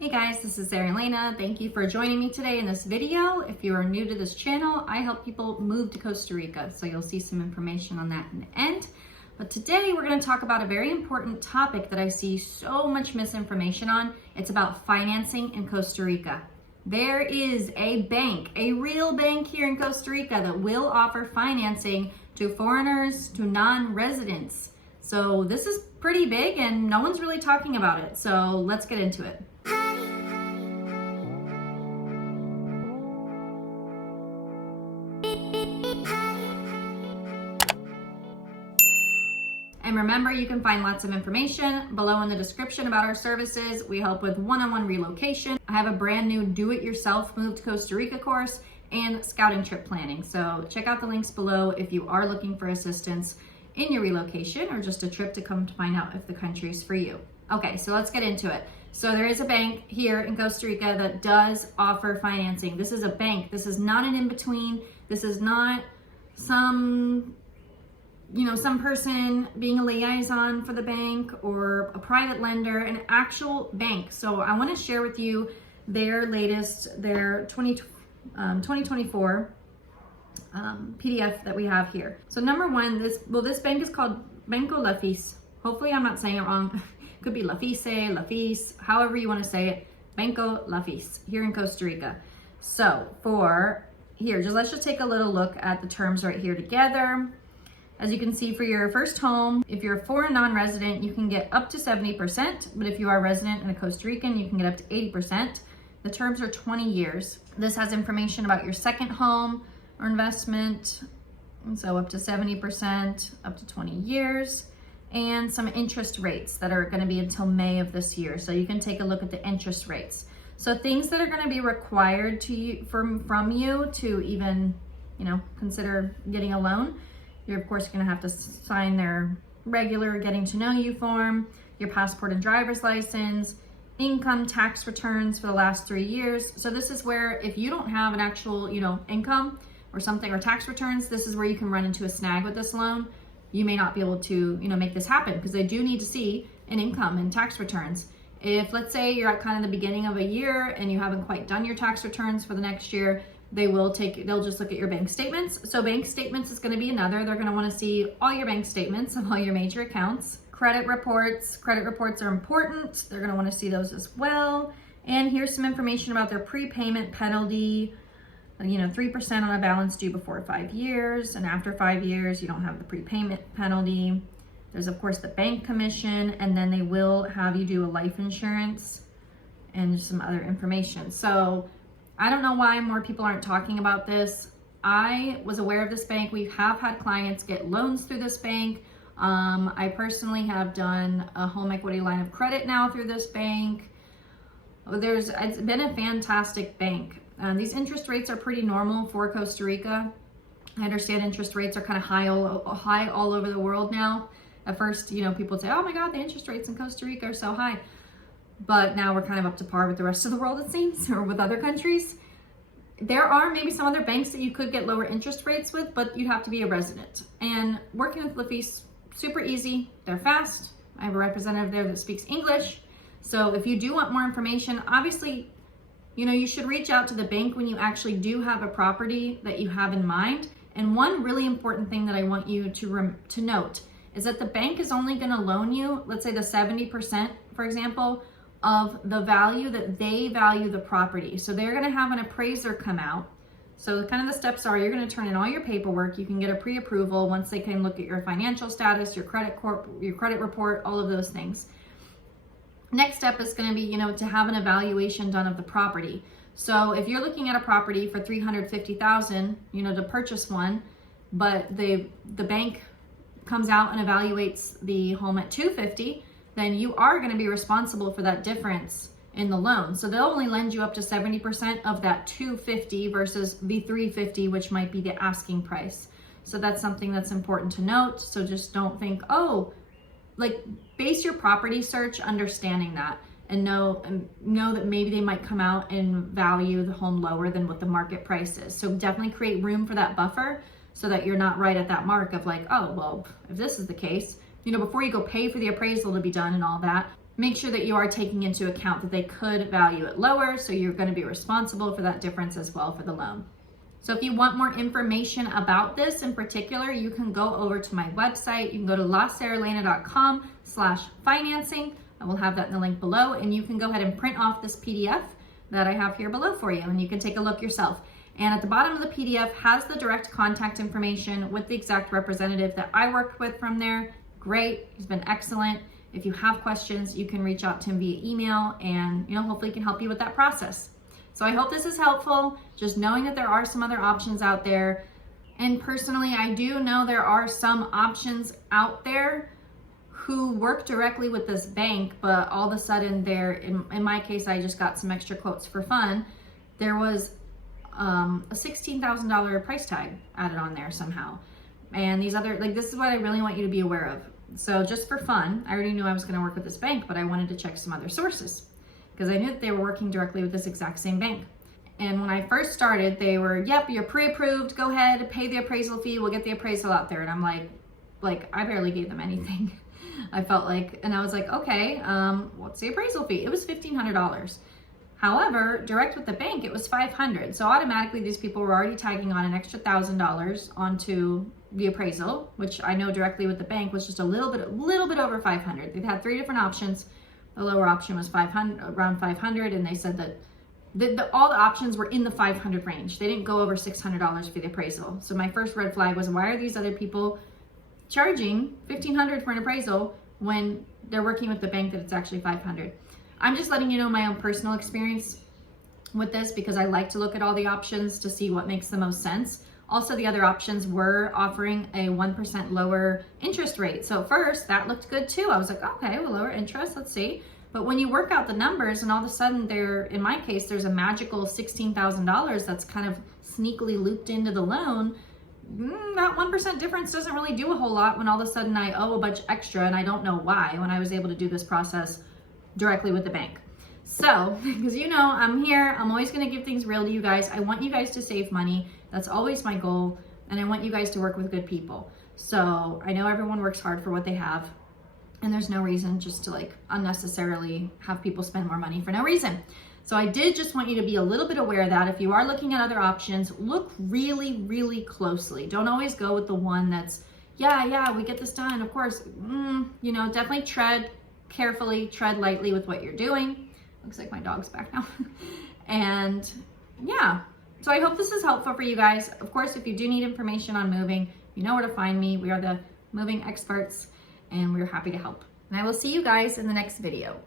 Hey guys, this is Sarah and Lena. Thank you for joining me today in this video. If you are new to this channel, I help people move to Costa Rica, so you'll see some information on that in the end. But today we're going to talk about a very important topic that I see so much misinformation on. It's about financing in Costa Rica. There is a bank, a real bank here in Costa Rica that will offer financing to foreigners, to non-residents. So this is pretty big and no one's really talking about it. So let's get into it. And remember, you can find lots of information below in the description about our services. We help with one-on-one relocation. I have a brand new do-it-yourself move to Costa Rica course and scouting trip planning. So check out the links below if you are looking for assistance in your relocation or just a trip to come to find out if the country is for you. Okay, so let's get into it. So there is a bank here in Costa Rica that does offer financing. This is a bank. This is not an in-between. This is not some person being a liaison for the bank or a private lender, an actual bank. So I want to share with you their latest, their 2024 PDF that we have here. So number one, this bank is called Banco Lafis. Hopefully I'm not saying it wrong. Could be Lafise, Lafis, however you want to say it. Banco Lafis here in Costa Rica. So let's just take a little look at the terms right here together. As you can see, for your first home, if you're a foreign non-resident, you can get up to 70%, but if you are a resident and a Costa Rican, you can get up to 80%. The terms are 20 years. This has information about your second home or investment, and so up to 70%, up to 20 years, and some interest rates that are going to be until May of this year. So you can take a look at the interest rates. So things that are going to be required to you, from you to even, consider getting a loan. You're of course going to have to sign their regular getting to know you form, your passport and driver's license, income tax returns for the last 3 years. So this is where if you don't have an actual, income or something or tax returns, this is where you can run into a snag with this loan. You may not be able to, make this happen because they do need to see an income and tax returns. If let's say you're at kind of the beginning of a year and you haven't quite done your tax returns for the next year, they'll just look at your bank statements. So bank statements is going to be another. They're going to want to see all your bank statements of all your major accounts. Credit reports are important. They're going to want to see those as well. And here's some information about their prepayment penalty. 3% on a balance due before 5 years, and after 5 years, you don't have the prepayment penalty. There's of course the bank commission, and then they will have you do a life insurance and some other information. So I don't know why more people aren't talking about this. I was aware of this bank. We have had clients get loans through this bank. I personally have done a home equity line of credit now through this bank. It's been a fantastic bank. These interest rates are pretty normal for Costa Rica. I understand interest rates are kind of high all over the world now. At first, people would say, oh my God, the interest rates in Costa Rica are so high. But now we're kind of up to par with the rest of the world, it seems, or with other countries. There are maybe some other banks that you could get lower interest rates with, but you'd have to be a resident. And working with Lafis, super easy. They're fast. I have a representative there that speaks English. So if you do want more information, obviously, you should reach out to the bank when you actually do have a property that you have in mind. And one really important thing that I want you to note is that the bank is only going to loan you, let's say the 70%, for example, of the value that they value the property. So they're going to have an appraiser come out. So kind of the steps are, you're going to turn in all your paperwork. You can get a pre-approval once they can look at your financial status, your credit report, all of those things. Next step is going to be, to have an evaluation done of the property. So if you're looking at a property for $350,000, to purchase one, but the bank comes out and evaluates the home at $250,000, then you are going to be responsible for that difference in the loan. So they'll only lend you up to 70% of that $250,000 versus the $350,000, which might be the asking price. So that's something that's important to note. So just don't think, base your property search understanding that, and know that maybe they might come out and value the home lower than what the market price is. So definitely create room for that buffer so that you're not right at that mark of if this is the case, before you go pay for the appraisal to be done and all that, make sure that you are taking into account that they could value it lower, so you're going to be responsible for that difference as well for the loan. So if you want more information about this in particular, you can go over to my website. You can go to lasaralena.com/financing. I will have that in the link below, and you can go ahead and print off this PDF that I have here below for you, and you can take a look yourself. And at the bottom of the PDF has the direct contact information with the exact representative that I worked with from there. Great, he's been excellent. If you have questions, you can reach out to him via email, and hopefully he can help you with that process. So I hope this is helpful, just knowing that there are some other options out there. And personally, I do know there are some options out there who work directly with this bank, but all of a sudden in my case, I just got some extra quotes for fun. There was a $16,000 price tag added on there somehow. And these other, this is what I really want you to be aware of. So just for fun, I already knew I was going to work with this bank, but I wanted to check some other sources, because I knew that they were working directly with this exact same bank. And when I first started, they were, yep, you're pre-approved, go ahead, pay the appraisal fee, we'll get the appraisal out there. And I'm like I barely gave them anything. I felt like, and I was like, okay, what's the appraisal fee? It was $1,500. However, direct with the bank, it was $500. So automatically these people were already tagging on an extra $1,000 onto the appraisal, which I know directly with the bank was just a little bit over $500. They've had 3 different options. The lower option was around $500, and they said that all the options were in the $500 range. They didn't go over $600 for the appraisal. So my first red flag was, why are these other people charging $1,500 for an appraisal when they're working with the bank that it's actually $500? I'm just letting you know my own personal experience with this, because I like to look at all the options to see what makes the most sense. Also, the other options were offering a 1% lower interest rate. So at first, that looked good too. I was like, okay, well, lower interest, let's see. But when you work out the numbers, and all of a sudden in my case, there's a magical $16,000 that's kind of sneakily looped into the loan. That 1% difference doesn't really do a whole lot when all of a sudden I owe a bunch extra, and I don't know why, when I was able to do this process directly with the bank. So, because I'm here, I'm always going to give things real to you guys. I want you guys to save money. That's always my goal. And I want you guys to work with good people. So I know everyone works hard for what they have, and there's no reason just to unnecessarily have people spend more money for no reason. So I did just want you to be a little bit aware of that. If you are looking at other options, look really, really closely. Don't always go with the one that's, yeah, we get this done, of course. Definitely tread carefully, tread lightly with what you're doing. Looks like my dog's back now. And yeah, so I hope this is helpful for you guys. Of course, if you do need information on moving, you know where to find me. We are the moving experts, and we're happy to help. And I will see you guys in the next video.